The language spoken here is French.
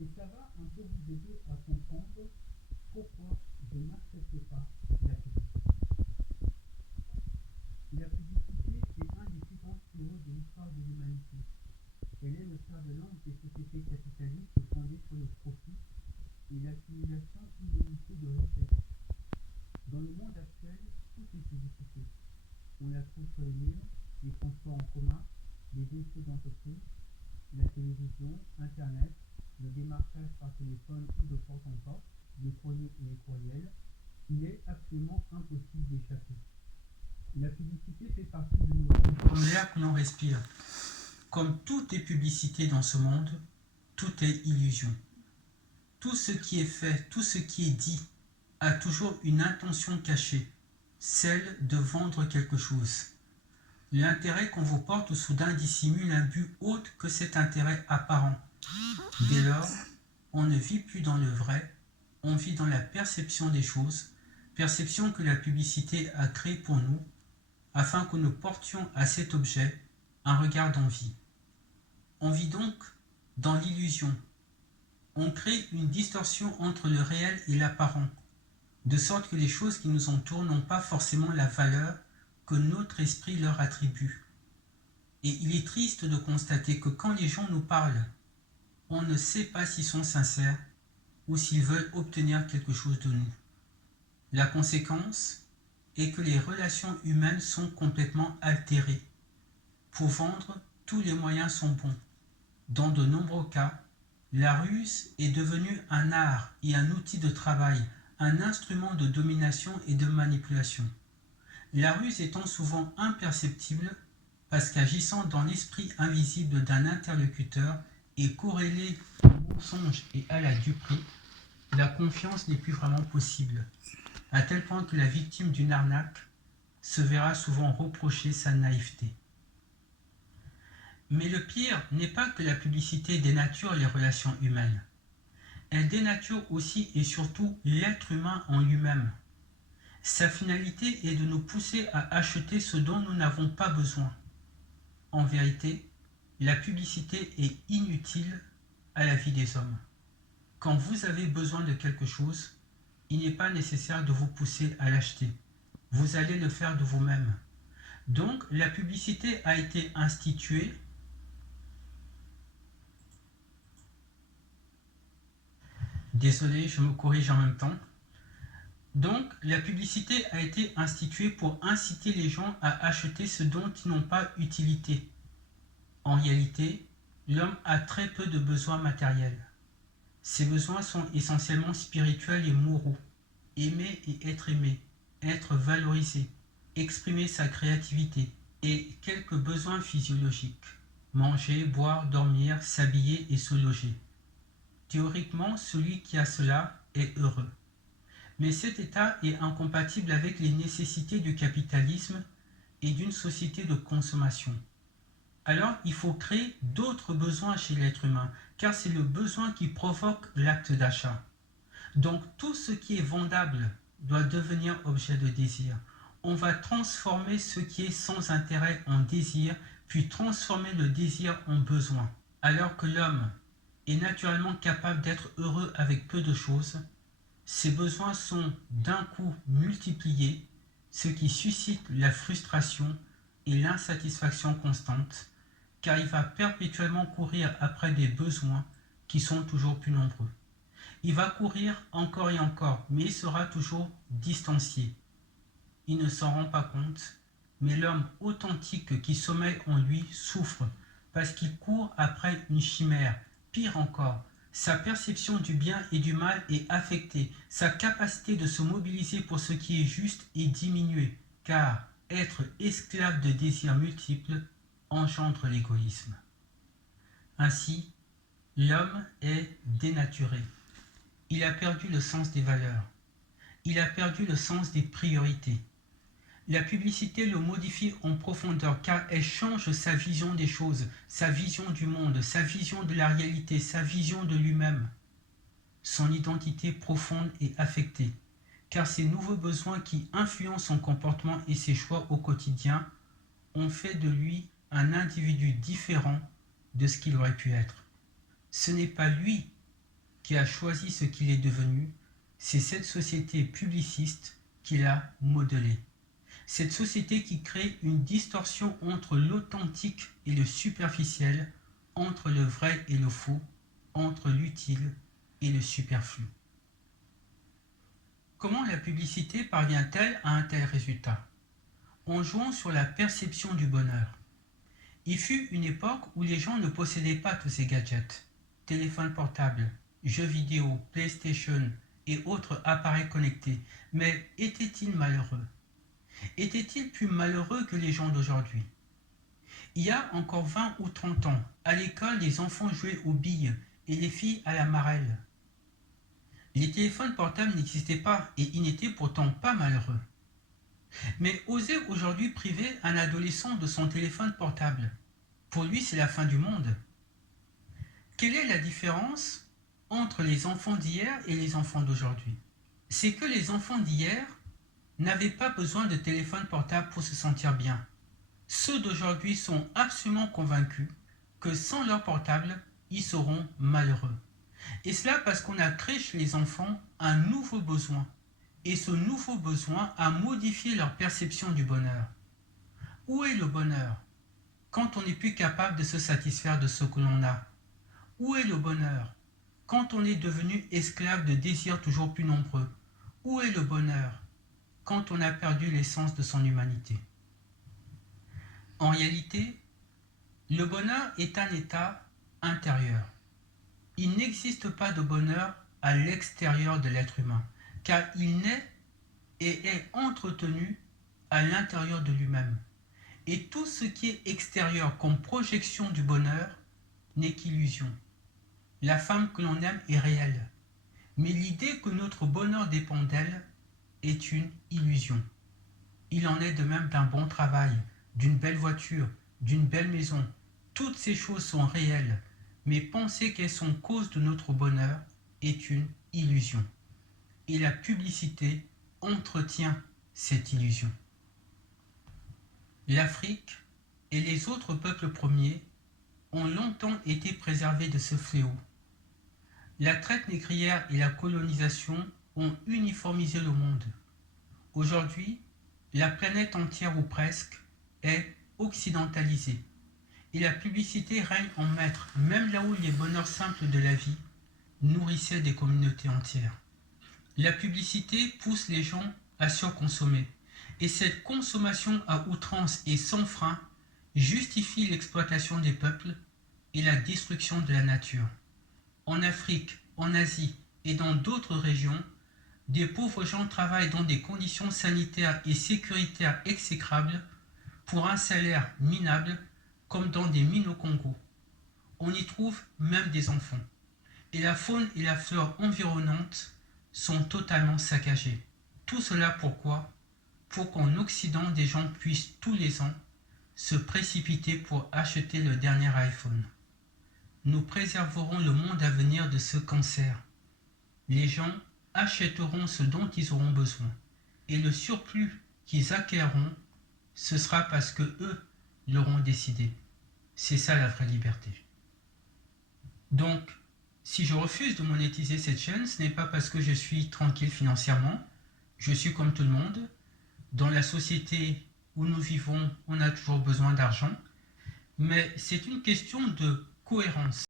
Et ça va un peu vous aider à comprendre pourquoi je n'accepte pas la publicité. La publicité est un des plus grands fléaux de l'histoire de l'humanité. Elle est le fer de lance des sociétés capitalistes fondées sur le profit et l'accumulation illimitée de richesses. Dans le monde actuel, tout est publicité. On la trouve sur les murs, les transports en commun, les véhicules d'entreprise, la télévision, Internet, le démarchage par téléphone ou de porte en porte, les courriers et les courriels. Il est absolument impossible d'échapper. La publicité fait partie de nos vies comme l'air que l'on respire. Comme tout est publicité dans ce monde, tout est illusion. Tout ce qui est fait, tout ce qui est dit, a toujours une intention cachée, celle de vendre quelque chose. L'intérêt qu'on vous porte soudain dissimule un but autre que cet intérêt apparent. Dès lors, on ne vit plus dans le vrai, on vit dans la perception des choses, perception que la publicité a créée pour nous, afin que nous portions à cet objet un regard d'envie. On vit donc dans l'illusion. On crée une distorsion entre le réel et l'apparent, de sorte que les choses qui nous entourent n'ont pas forcément la valeur que notre esprit leur attribue. Et il est triste de constater que quand les gens nous parlent, on ne sait pas s'ils sont sincères ou s'ils veulent obtenir quelque chose de nous. La conséquence est que les relations humaines sont complètement altérées. Pour vendre, tous les moyens sont bons. Dans de nombreux cas, la ruse est devenue un art et un outil de travail, un instrument de domination et de manipulation. La ruse étant souvent imperceptible, parce qu'agissant dans l'esprit invisible d'un interlocuteur et corrélée au mensonge et à la duperie, la confiance n'est plus vraiment possible, à tel point que la victime d'une arnaque se verra souvent reprocher sa naïveté. Mais le pire n'est pas que la publicité dénature les relations humaines. Elle dénature aussi et surtout l'être humain en lui-même. Sa finalité est de nous pousser à acheter ce dont nous n'avons pas besoin. En vérité, la publicité est inutile à la vie des hommes. Quand vous avez besoin de quelque chose, il n'est pas nécessaire de vous pousser à l'acheter. Vous allez le faire de vous-même. Donc, la publicité a été instituée. Désolé, je me corrige en même temps. Donc, la publicité a été instituée pour inciter les gens à acheter ce dont ils n'ont pas utilité. En réalité, l'homme a très peu de besoins matériels. Ses besoins sont essentiellement spirituels et moraux. Aimer et être valorisé, exprimer sa créativité et quelques besoins physiologiques. Manger, boire, dormir, s'habiller et se loger. Théoriquement, celui qui a cela est heureux. Mais cet état est incompatible avec les nécessités du capitalisme et d'une société de consommation. Alors, il faut créer d'autres besoins chez l'être humain, car c'est le besoin qui provoque l'acte d'achat. Donc, tout ce qui est vendable doit devenir objet de désir. On va transformer ce qui est sans intérêt en désir, puis transformer le désir en besoin. Alors que l'homme est naturellement capable d'être heureux avec peu de choses, ses besoins sont d'un coup multipliés, ce qui suscite la frustration et l'insatisfaction constante, car il va perpétuellement courir après des besoins qui sont toujours plus nombreux. Il va courir encore et encore, mais il sera toujours distancié. Il ne s'en rend pas compte, mais l'homme authentique qui sommeille en lui souffre, parce qu'il court après une chimère. Pire encore, sa perception du bien et du mal est affectée, sa capacité de se mobiliser pour ce qui est juste est diminuée, car être esclave de désirs multiples engendre l'égoïsme. Ainsi, l'homme est dénaturé. Il a perdu le sens des valeurs. Il a perdu le sens des priorités. La publicité le modifie en profondeur car elle change sa vision des choses, sa vision du monde, sa vision de la réalité, sa vision de lui-même. Son identité profonde est affectée, car ces nouveaux besoins qui influencent son comportement et ses choix au quotidien ont fait de lui un individu différent de ce qu'il aurait pu être. Ce n'est pas lui qui a choisi ce qu'il est devenu, c'est cette société publiciste qui l'a modelé. Cette société qui crée une distorsion entre l'authentique et le superficiel, entre le vrai et le faux, entre l'utile et le superflu. Comment la publicité parvient-elle à un tel résultat? En jouant sur la perception du bonheur. Il fut une époque où les gens ne possédaient pas tous ces gadgets, téléphones portables, jeux vidéo, PlayStation et autres appareils connectés, mais étaient-ils malheureux? Étaient-ils plus malheureux que les gens d'aujourd'hui? Il y a encore 20 ou 30 ans, à l'école, les enfants jouaient aux billes et les filles à la marelle. Les téléphones portables n'existaient pas et ils n'étaient pourtant pas malheureux. Mais oser aujourd'hui priver un adolescent de son téléphone portable, pour lui c'est la fin du monde. Quelle est la différence entre les enfants d'hier et les enfants d'aujourd'hui? C'est que les enfants d'hier n'avaient pas besoin de téléphone portable pour se sentir bien. Ceux d'aujourd'hui sont absolument convaincus que sans leur portable, ils seront malheureux. Et cela parce qu'on a créé chez les enfants un nouveau besoin. Et ce nouveau besoin a modifié leur perception du bonheur. Où est le bonheur quand on n'est plus capable de se satisfaire de ce que l'on a? Où est le bonheur quand on est devenu esclave de désirs toujours plus nombreux? Où est le bonheur quand on a perdu l'essence de son humanité? En réalité, le bonheur est un état intérieur. Il n'existe pas de bonheur à l'extérieur de l'être humain, car il naît et est entretenu à l'intérieur de lui-même. Et tout ce qui est extérieur comme projection du bonheur n'est qu'illusion. La femme que l'on aime est réelle, mais l'idée que notre bonheur dépend d'elle est une illusion. Il en est de même d'un bon travail, d'une belle voiture, d'une belle maison. Toutes ces choses sont réelles, mais penser qu'elles sont cause de notre bonheur est une illusion. Et la publicité entretient cette illusion. L'Afrique et les autres peuples premiers ont longtemps été préservés de ce fléau. La traite négrière et la colonisation ont uniformisé le monde. Aujourd'hui, la planète entière ou presque est occidentalisée. Et la publicité règne en maître, même là où les bonheurs simples de la vie nourrissaient des communautés entières. La publicité pousse les gens à surconsommer. Et cette consommation à outrance et sans frein justifie l'exploitation des peuples et la destruction de la nature. En Afrique, en Asie et dans d'autres régions, des pauvres gens travaillent dans des conditions sanitaires et sécuritaires exécrables pour un salaire minable comme dans des mines au Congo. On y trouve même des enfants. Et la faune et la flore environnantes sont totalement saccagées. Tout cela pourquoi? Pour qu'en Occident, des gens puissent tous les ans se précipiter pour acheter le dernier iPhone. Nous préserverons le monde à venir de ce cancer. Les gens achèteront ce dont ils auront besoin. Et le surplus qu'ils acquerront, ce sera parce que eux l'auront décidé. C'est ça la vraie liberté. Donc, si je refuse de monétiser cette chaîne, ce n'est pas parce que je suis tranquille financièrement. Je suis comme tout le monde. Dans la société où nous vivons, on a toujours besoin d'argent. Mais c'est une question de cohérence.